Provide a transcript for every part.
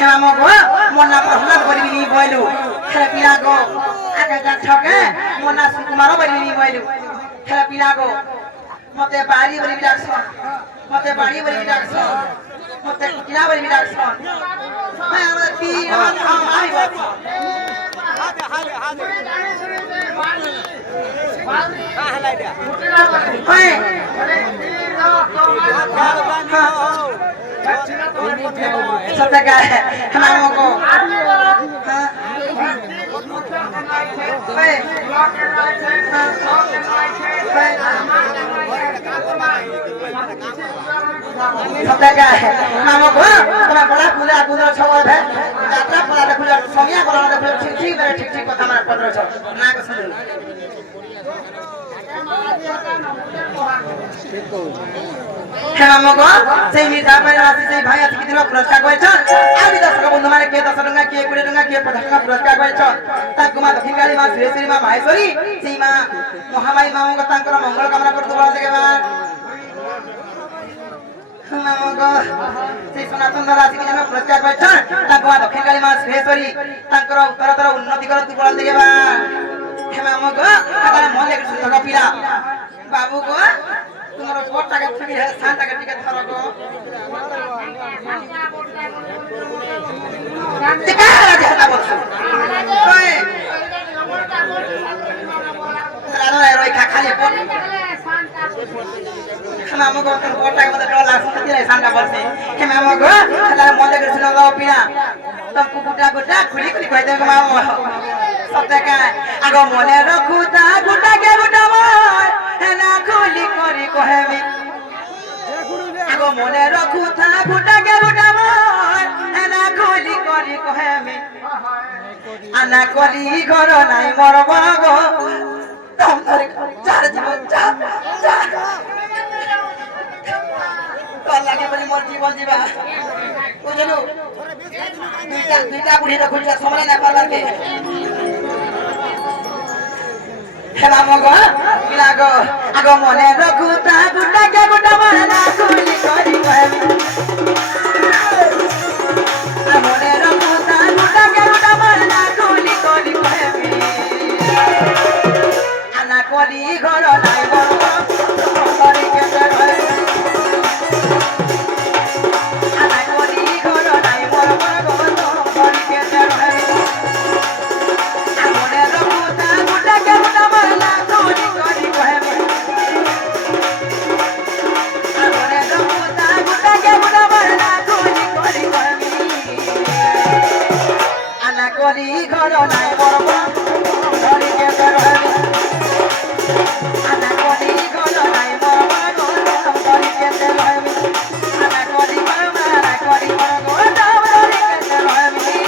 Mug মনা প্রহ্লাদ বলিনি বইলু খেলা পিলাগো আগে যা ঠকে মনা সুকুমার বলিনি বইলু খেলা পিলাগো মতে বাড়ি বলি ডাকছ মতে বাড়ি বলি ডাকছ মতে কুটিলা বলি ডাকছ मैं আমার কি আমার सबसे क्या है हमारे को सबसे क्या है हमारे को तुम्हें बड़ा पूरा पूरा छोड़ है यात्रा पूरा पूरा सोनिया को ना पूरा ठीक ठीक मेरे ठीक ठीक को हमारे पंद्रह छोड़ ना को सुन हेममगो সেই মির্জাপাড়ার রাশি সেই ভাই আজকে দিন পুরস্কার করেছেন আমি দর্শক বন্ধু মানে কে 10 টাকা কে 20 টাকা কে 50 টাকা পুরস্কার করেছেন তাকু মা দক্ষিণকালী মা শ্রী মা মাহেশ্বরী সেই মা মহামায়ী মাঙ্গ তাঙ্কর মঙ্গল কামনা করতে বলা থেকে মা হেমমগো সেই সনাতন রাশি দিন পুরস্কার করেছেন তাকু মা দক্ষিণকালী মা শ্রী তাঙ্কর উত্তরতর উন্নতি করতে বলা থেকে মা হেমমগো তার মনে সুন্দর পিলা বাবু গো तुम्हारा बहुत टाका फ्री है 7 टाका टिकट धरो को टिकट राजा बोल ओए राजा रोई खा खाली बोल हम हमको तो बहुत टाका मतलब डॉलर सकती है सांडा बोल से हम हमको हला मजा कर सुनो गाओ पिना तब कुकुटा गुटा खुली खुली कह दे मामो सब टाका आगो मने रखुता गुटा के गुटा मोर ना खुली करी कहेमी आगो मने रखुता गुटा के गुटा मोर ना खुली करी कहेमी आना कली घर नाई मोर बागो तुम धरे चार जीवन जा कल लागे बली मोर जीवन जीवा बुझलु दुईटा बुढ़ी रखुचा समय ना पाला के हेममगो पिलागो आगो मने रखुता गुटा के गुटा मारना खुली करी कहमी आ मने रखुता गुटा के गुटा मारना खुली करी कहमी आना कली घर नाई बरो करी के कहमी आना कली घर नाई बरो करी के कहमी आ मने रखुता गुटा के गुटा मारना खुली करी कहमी आ मने रखुता गुटा के गुटा मारना खुली करी कहमी आना कली घर नाई बरो करी के कहमी आना कली घर नाई बरो करी के कहमी आना कली घर मारा करी बरो करी के कहमी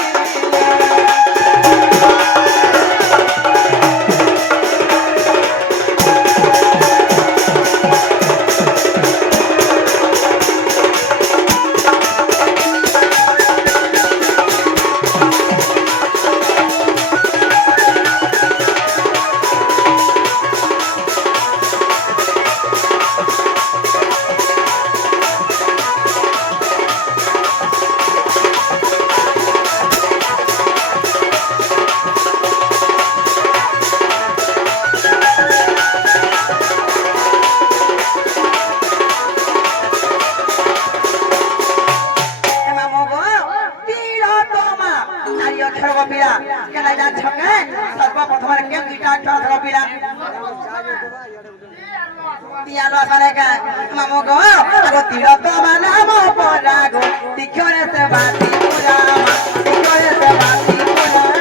Mamoko, ako tiro to manamo porago, tikore se bati purama, tikore se bati purama.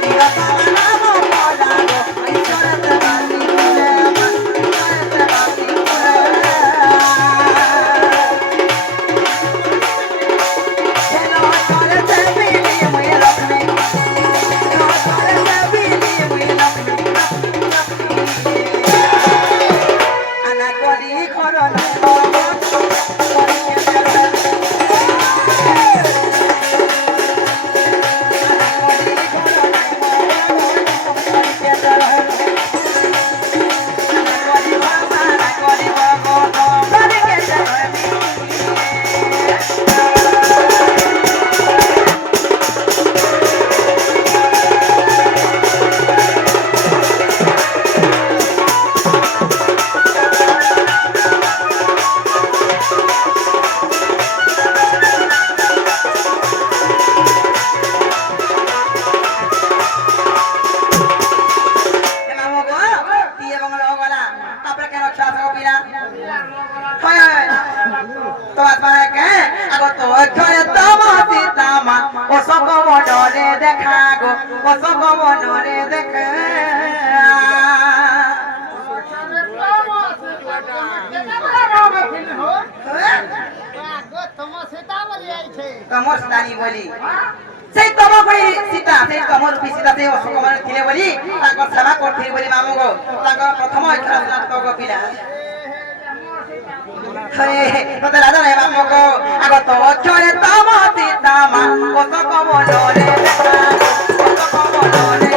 Tiro to manamo porago, tikore se bati purama, tikore se bati purama. Hello, kore se bili mui lakme. রানী বলি সেই তম কই সীতা সেই তমরূপী সীতা সেই অশোক মানে ଥିଲେ বলি তাଙ୍କ সেবা করথি বলি মামু গো তাଙ୍କ প্রথম অক্ষর ଥିଲା তো গোপিলা হয়ে তোতে রাজা রে মামু গো আগ তো অক্ষরে তম সীতা মা অশোক বলরে দেখা অশোক বলরে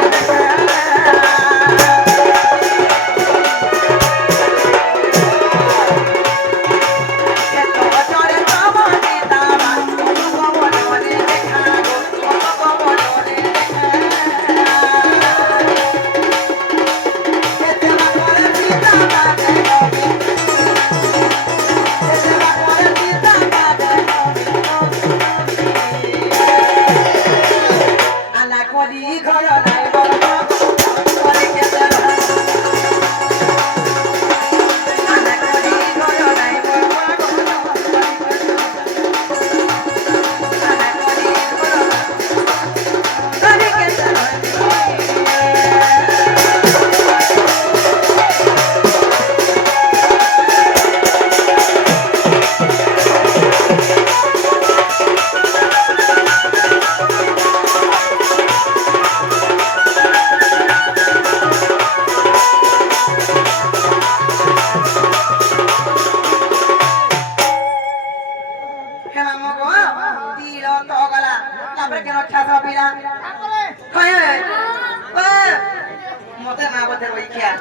মতে না বলতে ওই খেয়া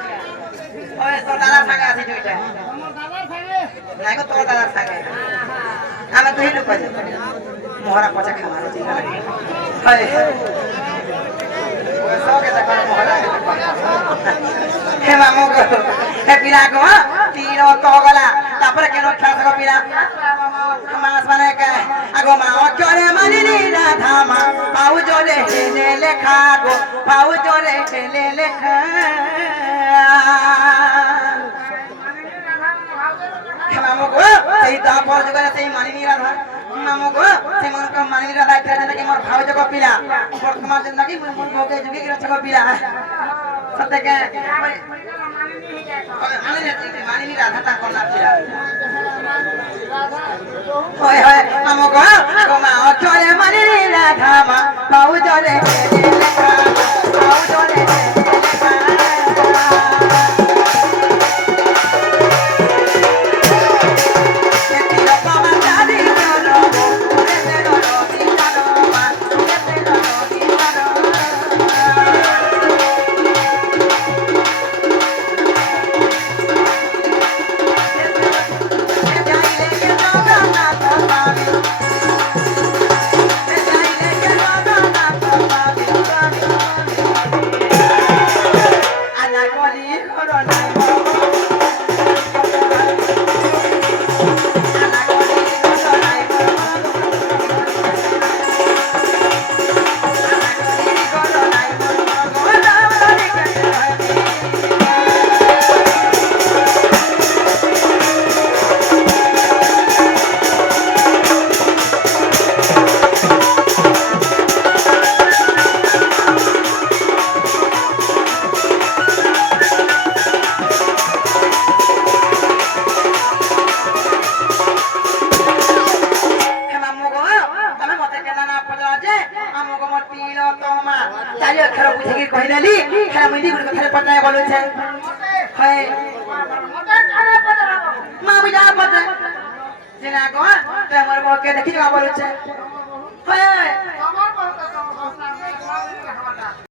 ওই তোর দাদার সঙ্গে আছি দুইটা নাই গো তোর দাদার সঙ্গে আমি তো হিলু কই মোহরা পচা খামারে যাই হয় ওই সঙ্গে দেখা মোহরা হে মামু গো হে পিলা গো তীর তো গলা তারপরে কেন খেয়া গো পিলা মাস মানে কে আগো মা চরে মানিনি রাধা মা পাউ জলে হেলে লেখা গো পাউ জলে হেলে লেখা মামু গো এই তারপর যুগে সেই মানিনি রাধা মামু গো সেই মন কা মানিনি রাধা খেলা জানা কি মোর ভাও জগ পিলা বর্তমান জিন্দগি মোর ভোগে যুগে কি রছক পিলা সত্যকে মানিনি রাধা তা কোনা পিলা হয় হয় মামু গো মা চলে মানিনি রাধা মা পাউ জলে হেলে লেখা পাউ জলে